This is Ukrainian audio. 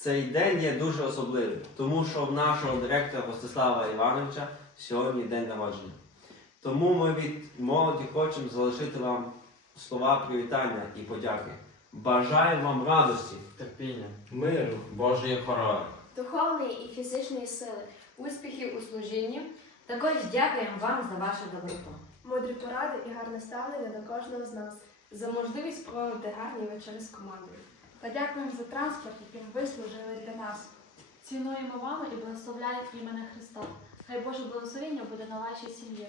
Цей день є дуже особливим, тому що в нашого директора Ростислава Івановича сьогодні день народження. Тому ми від молоді хочемо залишити вам слова привітання і подяки. Бажаємо вам радості, терпіння, миру, Божої охорони. духовної і фізичної сили, успіхів у служінні, Також дякуємо вам за вашу доброту. Мудрі поради і гарне ставлення до кожного з нас. за можливість проводити гарні вечори з командою. Та дякуємо за транспорт, яким ви служили для нас. Цінуємо вами і благословляємо імена Христа. Хай Боже благословення буде на вашій сім'ї.